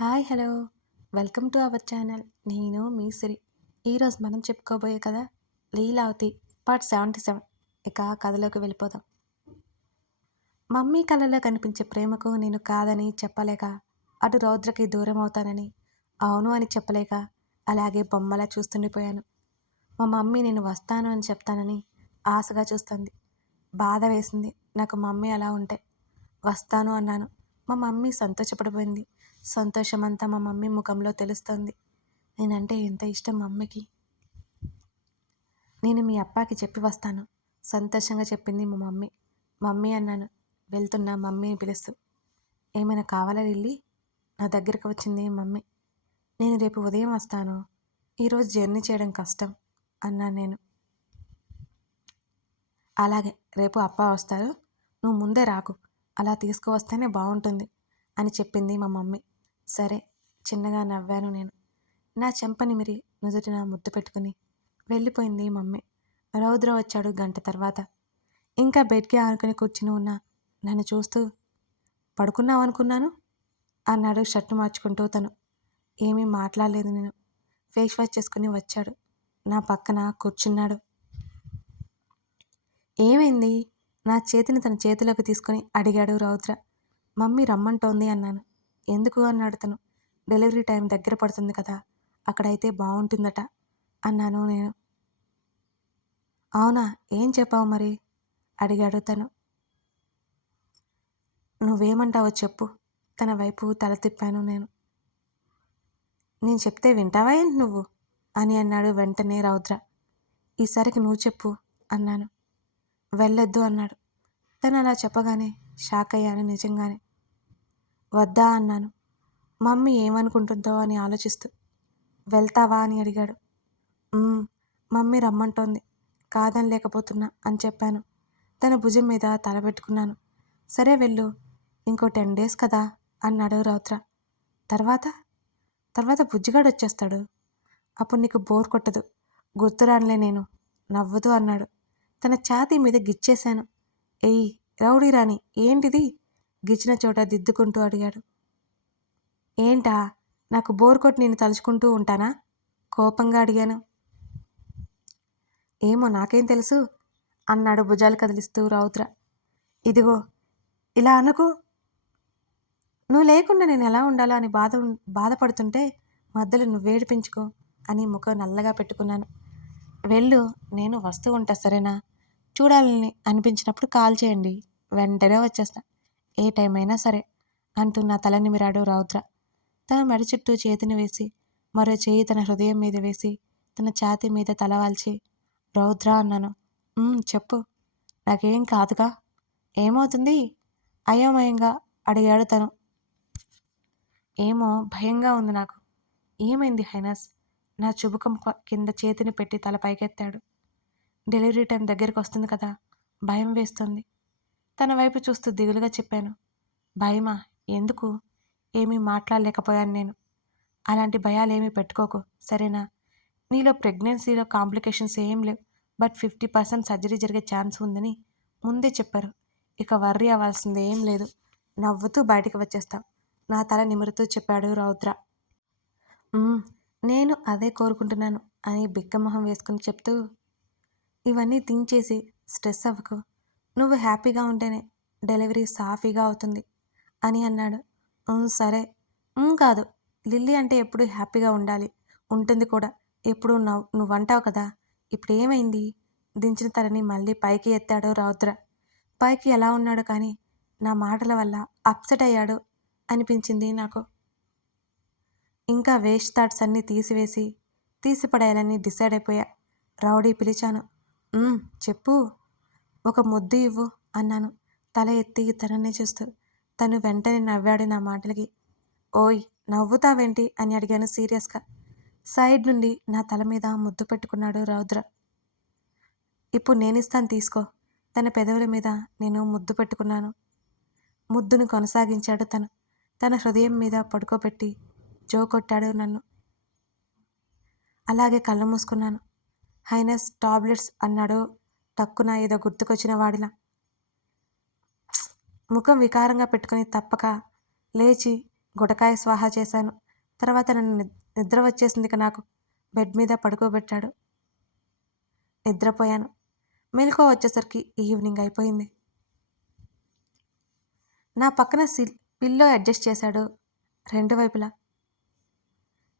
Hi hello. Welcome to our channel. నేను మీ సిరి. ఈరోజు మనం చెప్పుకోబోయే కదా లీలావతి పార్ట్ సెవెంటీ సెవెన్. ఇక కథలోకి వెళ్ళిపోదాం. మమ్మీ కళలో కనిపించే ప్రేమకు నేను కాదని చెప్పలేక అటు రౌద్రకి దూరం అవుతానని అవును అని చెప్పలేక అలాగే బొమ్మలా చూస్తుండిపోయాను. మా మమ్మీ నేను వస్తాను అని చెప్తానని ఆశగా చూస్తుంది. బాధ వేసింది. నాకు మమ్మీ అలా ఉంటే. వస్తాను అన్నాను. మా మమ్మీ సంతోషపడిపోయింది. సంతోషమంతా మా మమ్మీ ముఖంలో తెలుస్తుంది. నేనంటే ఎంత ఇష్టం మమ్మీకి నేను మీ అప్పాకి చెప్పి వస్తాను. సంతోషంగా చెప్పింది మా మమ్మీ. మమ్మీ అన్నాను. వెళ్తున్నా మమ్మీని పిలుస్తూ. ఏమైనా కావాలా వెళ్ళి నా దగ్గరికి వచ్చింది మమ్మీ. నేను రేపు ఉదయం వస్తాను. ఈరోజు జర్నీ చేయడం కష్టం అన్నాను నేను. అలాగే రేపు అప్ప వస్తారు. నువ్వు ముందే రాకు. అలా తీసుకువస్తేనే బాగుంటుంది అని చెప్పింది మా మమ్మీ. సరే చిన్నగా నవ్వాను నేను. నా చెంపని మిరి నుదుటిన ముద్దు పెట్టుకుని వెళ్ళిపోయింది మమ్మీ. రౌద్ర వచ్చాడు గంట తర్వాత. ఇంకా బెడ్కి ఆనుకుని కూర్చుని ఉన్నా నన్ను చూస్తూ పడుకున్నావు అనుకున్నాను? అన్నాడు షర్టు మార్చుకుంటూ తను. ఏమీ మాట్లాడలేదు నేను. ఫేస్ వాష్ చేసుకుని వచ్చాడు. నా పక్కన కూర్చున్నాడు. ఏమైంది? నా చేతిని తన చేతిలోకి తీసుకొని అడిగాడు రౌద్ర. మమ్మీ రమ్మంటోంది అన్నాను. ఎందుకు అన్నాడు తను డెలివరీ టైం దగ్గర పడుతుంది కదా అక్కడైతే బాగుంటుందట అన్నాను నేను. అవునా ఏం చెప్పావు మరి? అడిగాడు తను. నువ్వేమంటావో చెప్పు తన వైపు తల తిప్పాను నేను. నేను చెప్తే వింటావా ఏంటి నువ్వు? అని అన్నాడు వెంటనే రౌద్ర. ఈసారికి నువ్వు చెప్పు అన్నాను. వెళ్ళొద్దు అన్నాడు. తను అలా చెప్పగానే షాక్ అయ్యాను నిజంగానే. వద్దా అన్నాను. మమ్మీ ఏమనుకుంటుందో అని ఆలోచిస్తూ. వెళ్తావా అని అడిగాడు. మమ్మీ రమ్మంటోంది. కాదని లేకపోతున్నా అని చెప్పాను. తన భుజం మీద తలబెట్టుకున్నాను సరే వెళ్ళు ఇంకో టెన్ డేస్ కదా అన్నాడు రౌత్ర తర్వాత? తర్వాత బుజ్జిగాడు వచ్చేస్తాడు. అప్పుడు నీకు బోర్ కొట్టదు. గుర్తురానులే నేను. నవ్వుతూ అన్నాడు. తన ఛాతీ మీద గిచ్చేశాను. ఎయ్ రౌడీ రాణి ఏంటిది? గిచ్చిన చోట దిద్దుకుంటూ అడిగాడు. ఏంటా? నాకు బోర్ కొట్టి నేను తలుచుకుంటూ ఉంటానా? కోపంగా అడిగాను. ఏమో నాకేం తెలుసు? అన్నాడు భుజాలు కదిలిస్తూ రౌద్ర. ఇదిగో ఇలా అనుకు. నువ్వు లేకుండా నేను ఎలా ఉండాలో అని బాధ బాధపడుతుంటే మధ్యలో నువ్వు వేడిపించుకో అని ముఖం నల్లగా పెట్టుకున్నాను. వెళ్ళు నేను వస్తూ ఉంటా సరేనా? చూడాలని అనిపించినప్పుడు కాల్ చేయండి. వెంటనే వచ్చేస్తా. ఏ టైం అయినా సరే అంటూ నా తల నిమిరాడు రౌద్ర. తన మెడ చుట్టూ చేతిని వేసి మరో చేయి తన హృదయం మీద వేసి తన ఛాతి మీద తలవాల్చి రౌద్ర అన్నాను చెప్పు. నాకేం కాదుగా? ఏమవుతుంది? అయోమయంగా అడిగాడు తను. ఏమో భయంగా ఉంది నాకు. ఏమైంది హైనస్? నా చుబుకం కింద చేతిని పెట్టి తల పైకెత్తాడు. డెలివరీ టైం దగ్గరికి వస్తుంది కదా భయం వేస్తుంది. తన వైపు చూస్తూ దిగులుగా చెప్పాను. భయమా? ఎందుకు? ఏమీ మాట్లాడలేకపోయాను నేను. అలాంటి భయాలేమీ పెట్టుకోకు సరేనా? నీలో ప్రెగ్నెన్సీలో కాంప్లికేషన్స్ ఏం లేవు బట్ ఫిఫ్టీ పర్సెంట్ సర్జరీ జరిగే ఛాన్స్ ఉందని ముందే చెప్పారు. ఇక వర్రీ అవ్వాల్సింది ఏం లేదు. నవ్వుతూ బయటికి వచ్చేస్తాం. నా తల నిమురుతూ చెప్పాడు రౌద్ర. నేను అదే కోరుకుంటున్నాను అని బిక్కమొహం వేసుకుని చెప్తూ ఇవన్నీ థింక్ చేసి స్ట్రెస్ అవ్వకు. నువ్వు హ్యాపీగా ఉంటేనే డెలివరీ సాఫీగా అవుతుంది అని అన్నాడు. సరే. కాదు. లిల్లీ అంటే ఎప్పుడు హ్యాపీగా ఉండాలి. ఉంటుంది కూడా. ఎప్పుడు నవ్వు నువ్వు అంటావు కదా. ఇప్పుడు ఏమైంది? దించిన తలని మళ్ళీ పైకి ఎత్తాడు రౌద్ర. పైకి ఎలా ఉన్నాడు కానీ నా మాటల వల్ల అప్సెట్ అయ్యాడు అనిపించింది నాకు. ఇంకా వేస్ట్ థాట్స్ అన్నీ తీసివేసి తీసిపడేయాలని డిసైడ్ అయిపోయా. రౌడీ పిలిచాను. చెప్పు. ఒక ముద్దు ఇవ్వు అన్నాను. తల ఎత్తి తననే చూస్తూ. తను వెంటనే నవ్వాడు నా మాటలకి. ఓయ్ నవ్వుతావేంటి? అని అడిగాను సీరియస్గా. సైడ్ నుండి నా తల మీద ముద్దు పెట్టుకున్నాడు రౌద్ర. ఇప్పుడు నేనిస్తాను తీసుకో. తన పెదవుల మీద నేను ముద్దు పెట్టుకున్నాను. ముద్దును కొనసాగించాడు తను. తన హృదయం మీద పడుకోబెట్టి జో కొట్టాడు నన్ను. అలాగే కళ్ళు మూసుకున్నాను. హైనస్ టాబ్లెట్స్ అన్నాడు టక్కున ఏదో గుర్తుకొచ్చిన వాడిలా. ముఖం వికారంగా పెట్టుకుని తప్పక లేచి గుటకాయ స్వాహా చేశాను. తర్వాత నన్ను నిద్ర వచ్చేసింది నాకు బెడ్ మీద పడుకోబెట్టాడు. నిద్రపోయాను. మెలకువ వచ్చేసరికి ఈవినింగ్ అయిపోయింది. నా పక్కన సిల్ పిల్లో అడ్జస్ట్ చేశాడు రెండు వైపులా.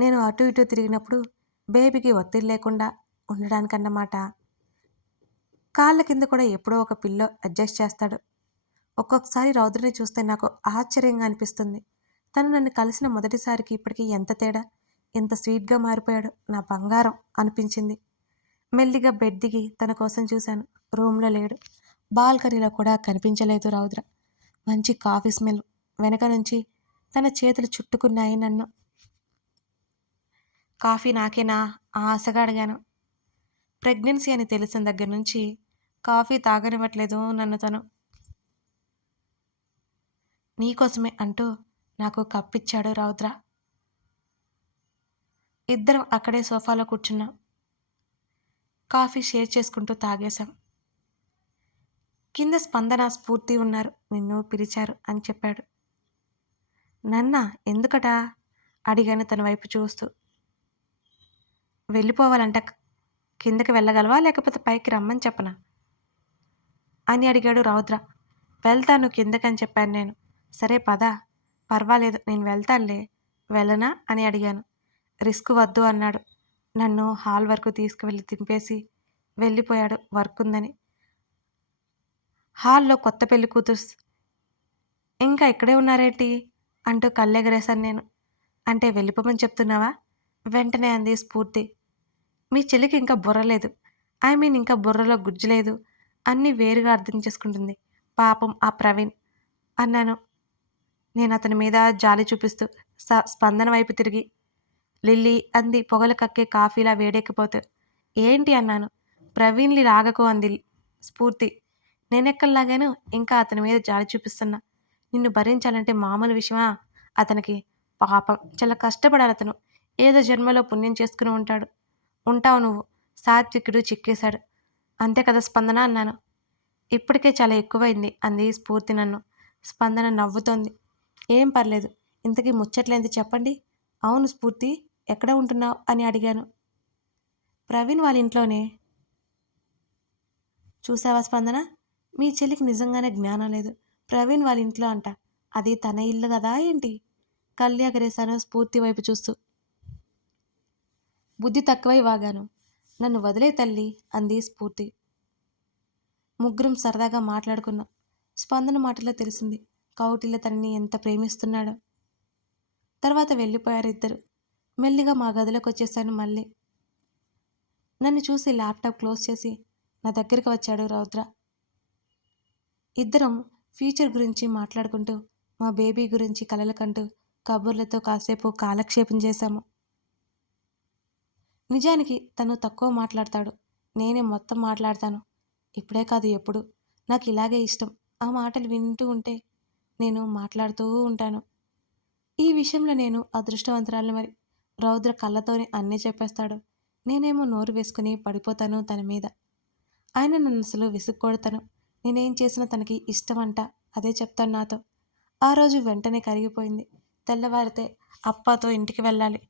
నేను అటు ఇటు తిరిగినప్పుడు బేబీకి ఒత్తిడి లేకుండా ఉండడానికన్నమాట కాళ్ళ కింద కూడా ఎప్పుడో ఒక పిల్లో అడ్జస్ట్ చేస్తాడు. ఒక్కొక్కసారి రౌద్రని చూస్తే నాకు ఆశ్చర్యంగా అనిపిస్తుంది. తను నన్ను కలిసిన మొదటిసారికి ఇప్పటికీ ఎంత తేడా ఎంత స్వీట్గా మారిపోయాడు నా బంగారం అనిపించింది. మెల్లిగా బెడ్ దిగి తన కోసం చూశాను. రూమ్లో లేడు. బాల్కనీలో కూడా కనిపించలేదు రౌద్ర. మంచి కాఫీ స్మెల్. వెనక నుంచి తన చేతులు చుట్టుకున్నాయి నన్ను. కాఫీ నాకేనా? ఆశగా అడిగాను. ప్రెగ్నెన్సీ అని తెలిసిన దగ్గర నుంచి కాఫీ తాగనివ్వట్లేదు నన్ను తను. నీకోసమే అంటూ నాకు కప్పిచ్చాడు రౌద్ర. ఇద్దరం అక్కడే సోఫాలో కూర్చున్నాం. కాఫీ షేర్ చేసుకుంటూ తాగేశాం. కింద స్పందన స్ఫూర్తి ఉన్నారు నిన్ను పిలిచారు అని చెప్పాడు. నన్న ఎందుకట? అడిగాను తన వైపు చూస్తూ. వెళ్ళిపోవాలంట కిందకి వెళ్ళగలవా లేకపోతే పైకి రమ్మని చెప్పనా? అని అడిగాడు రౌద్ర. వెళ్తాను కిందకని చెప్పాను నేను. సరే పద. పర్వాలేదు నేను వెళ్తానులే. వెళ్ళనా? అని అడిగాను. రిస్క్ వద్దు అన్నాడు. నన్ను హాల్ వరకు తీసుకువెళ్ళి దింపేసి వెళ్ళిపోయాడు వర్క్ ఉందని. హాల్లో కొత్త పెళ్ళి కూతురుస్ ఇంకా ఇక్కడే ఉన్నారేంటి? అంటూ కళ్ళెగరేశాను నేను. అంటే వెళ్ళిపోమని చెప్తున్నావా? వెంటనే అంది స్ఫూర్తి. మీ చెల్లికి ఇంకా బుర్ర లేదు. ఐ మీన్ ఇంకా బుర్రలో గుజ్జు లేదు. అన్నీ వేరుగా అర్థం చేసుకుంటుంది. పాపం ఆ ప్రవీణ్. అన్నాను. నేను అతని మీద జాలి చూపిస్తూ స- స్పందన వైపు తిరిగి. లిల్లీ అంది పొగలు కక్కే కాఫీలా వేడెక్కిపోతూ. ఏంటి అన్నాను. ప్రవీణ్లి రాగకు అంది స్ఫూర్తి. నేనెక్కల్లాగాను ఇంకా అతని మీద జాలి చూపిస్తున్నా. నిన్ను భరించాలంటే మామూలు విషయమా? అతనికి పాపం. చాలా కష్టపడాలి అతను. ఏదో జన్మలో పుణ్యం చేసుకుని ఉంటాడు. ఉంటావు నువ్వు. సాత్వికుడు చిక్కేశాడు. అంతే కదా స్పందన అన్నాను. ఇప్పటికే చాలా ఎక్కువైంది అంది స్ఫూర్తి నన్ను. స్పందన నవ్వుతోంది. ఏం పర్లేదు. ఇంతకీ ముచ్చట్లేంది చెప్పండి. అవును స్ఫూర్తి ఎక్కడ ఉంటున్నావు అని అడిగాను. ప్రవీణ్ వాళ్ళ ఇంట్లోనే. చూసావా స్పందన? మీ చెల్లికి నిజంగానే జ్ఞానం లేదు. ప్రవీణ్ వాళ్ళ ఇంట్లో అంట. అది తన ఇల్లు కదా ఏంటి? కళ్ళు ఎగరేశాను స్ఫూర్తి వైపు చూస్తూ. బుద్ధి తక్కువై వాగాను. నన్ను వదిలే తల్లి అంది స్ఫూర్తి. ముగ్గురం సరదాగా మాట్లాడుకున్నాం. స్పందన మాటలో తెలిసింది కౌటిల్య తనని ఎంత ప్రేమిస్తున్నాడో. తర్వాత వెళ్ళిపోయారు ఇద్దరు. మెల్లిగా మా గదిలోకి వచ్చేసాను మళ్ళీ. నన్ను చూసి ల్యాప్టాప్ క్లోజ్ చేసి నా దగ్గరికి వచ్చాడు రౌద్ర. ఇద్దరం ఫ్యూచర్ గురించి మాట్లాడుకుంటూ మా బేబీ గురించి కలలు కంటూ కబుర్లతో కాసేపు కాలక్షేపం చేశాము. నిజానికి తను తక్కువ మాట్లాడతాడు. నేనే మొత్తం మాట్లాడతాను. ఇప్పుడే కాదు ఎప్పుడు. నాకు ఇలాగే ఇష్టం. ఆ మాటలు వింటూ ఉంటే నేను మాట్లాడుతూ ఉంటాను. ఈ విషయంలో నేను అదృష్టవంతురాలు మరి. రౌద్ర కళ్ళతోనే అన్నీ చెప్పేస్తాడు. నేనేమో నోరు వేసుకుని పడిపోతాను తన మీద. ఆయన నన్ను అసలు విసుక్కొడతాను. నేనేం చేసినా తనకి ఇష్టమంట. అదే చెప్తాను నాతో. ఆ రోజు వెంటనే కరిగిపోయింది. తెల్లవారితే అప్పతో ఇంటికి వెళ్ళాలి.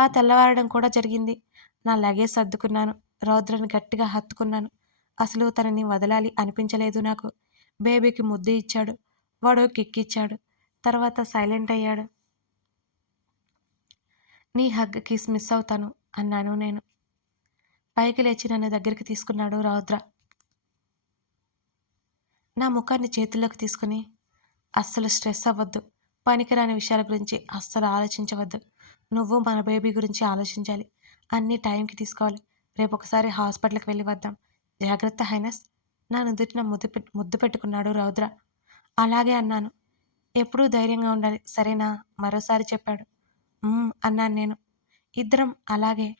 ఆ తెల్లవారడం కూడా జరిగింది. నా లగేజ్ సర్దుకున్నాను. రౌద్రని గట్టిగా హత్తుకున్నాను. అసలు తనని వదలాలి అనిపించలేదు నాకు. బేబీకి ముద్దు ఇచ్చాడు. వాడు కిక్కిచ్చాడు తర్వాత సైలెంట్ అయ్యాడు. నీ హగ్ కిస్ మిస్ అవుతాను అన్నాను నేను. పైకి లేచి నన్ను దగ్గరికి తీసుకున్నాడు రౌద్ర. నా ముఖాన్ని చేతుల్లోకి తీసుకుని అస్సలు స్ట్రెస్ అవ్వద్దు. పనికిరాని విషయాల గురించి అస్సలు ఆలోచించవద్దు. నువ్వు మన బేబీ గురించి ఆలోచించాలి. అన్ని టైంకి తీసుకోవాలి. రేపు ఒకసారి హాస్పిటల్కి వెళ్ళి వద్దాం. జాగ్రత్త హైనస్. నా నుదుటిన ముద్దు పెట్టు ముద్దు పెట్టుకున్నాడు రౌద్ర. అలాగే అన్నాను. ఎప్పుడూ ధైర్యంగా ఉండాలి. సరేనా? మరోసారి చెప్పాడు. అన్నాను నేను. ఇద్దరం అలాగే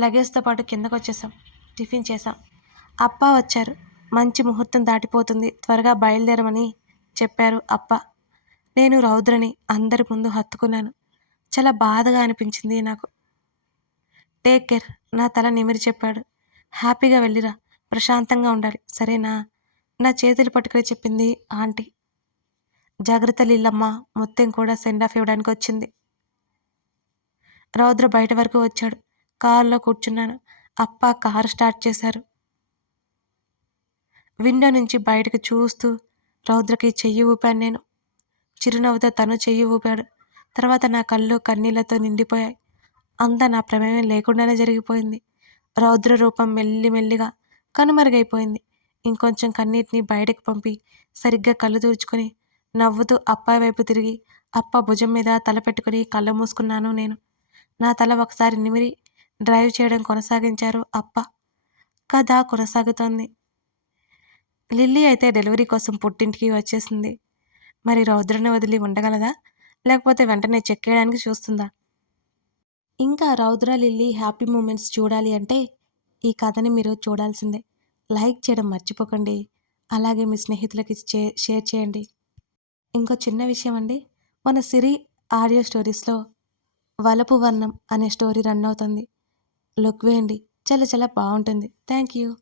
లగేజ్తో పాటు కిందకు వచ్చేసాం టిఫిన్ చేసాం అప్ప వచ్చారు. మంచి ముహూర్తం దాటిపోతుంది. త్వరగా బయలుదేరమని చెప్పారు అప్ప. నేను రౌద్రని అందరి ముందు హత్తుకున్నాను. చాలా బాధగా అనిపించింది నాకు. టేక్ కేర్ నా తల నిమిరి చెప్పాడు. హ్యాపీగా వెళ్ళిరా ప్రశాంతంగా ఉండాలి సరేనా? నా చేతులు పట్టుకుని చెప్పింది ఆంటీ. జాగ్రత్త లీలమ్మ మొత్తం కూడా సెండ్ ఆఫ్ ఇవ్వడానికి వచ్చింది. రౌద్ర బయట వరకు వచ్చాడు. కారులో కూర్చున్నాను. అప్ప కారు స్టార్ట్ చేశారు. విండో నుంచి బయటకు చూస్తూ రౌద్రకి చెయ్యి ఊపాను నేను. చిరునవ్వుతో తను చెయ్యి ఊపాడు. తర్వాత నా కళ్ళు కన్నీళ్ళతో నిండిపోయాయి. అంతా నా ప్రమేయం లేకుండానే జరిగిపోయింది. రౌద్ర రూపం మెల్లి మెల్లిగా కనుమరుగైపోయింది. ఇంకొంచెం కన్నీటిని బయటకు పంపి సరిగ్గా కళ్ళు తూర్చుకొని నవ్వుతూ అప్పాయి వైపు తిరిగి అప్ప భుజం మీద తల పెట్టుకుని కళ్ళు మూసుకున్నాను నేను. నా తల ఒకసారి నిమిరి డ్రైవ్ చేయడం కొనసాగించారు అప్ప. కథ కొనసాగుతోంది. లిల్లీ అయితే డెలివరీ కోసం పుట్టింటికి వచ్చేసింది. మరి రౌద్రని వదిలి ఉండగలదా? లేకపోతే వెంటనే చెక్ చేయడానికి చూస్తుందా? ఇంకా రౌద్ర లిల్లీ హ్యాపీ మూమెంట్స్ చూడాలి అంటే ఈ కథని మీరు చూడాల్సిందే. లైక్ చేయడం మర్చిపోకండి. అలాగే మీ స్నేహితులకి చే- షేర్ చేయండి. ఇంకో చిన్న విషయం అండి. మన సిరి ఆడియో స్టోరీస్లో వలపు వర్ణం అనే స్టోరీ రన్ అవుతుంది. లుక్ వేయండి. చాలా చాలా బాగుంటుంది. Thank you.